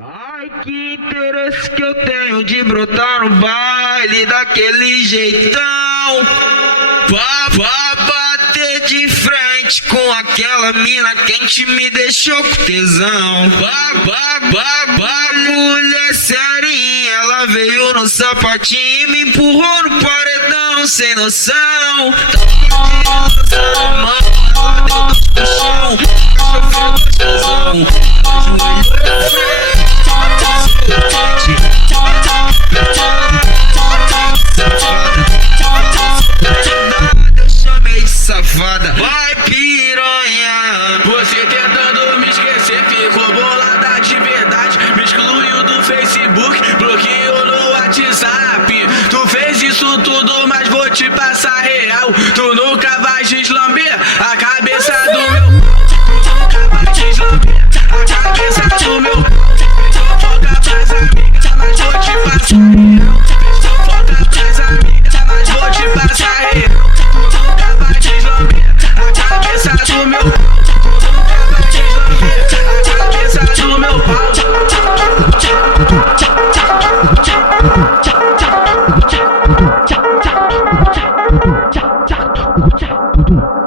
Ai, que interesse que eu tenho de brotar no baile daquele jeitão. Vá bater de frente com aquela mina quente, me deixou com tesão. Mulher serinha, ela veio no sapatinho e me empurrou no paredão sem noção. Eu chamei de safada. Vai, piranha. Você tentando me esquecer, ficou bolada de verdade. Me excluiu do Facebook, bloqueou no WhatsApp. Tu fez isso tudo, mas vou te passar real. Tu nunca vai deslamber a cabeça do meu. Nunca vai deslamber a cabeça do meu. Foca pras amigas, mas vou te passar real. Foca pras amigas, mas vou te passar real. Nunca vai deslamber a cabeça do meu. Nunca vai deslamber a cabeça do meu pau. Dum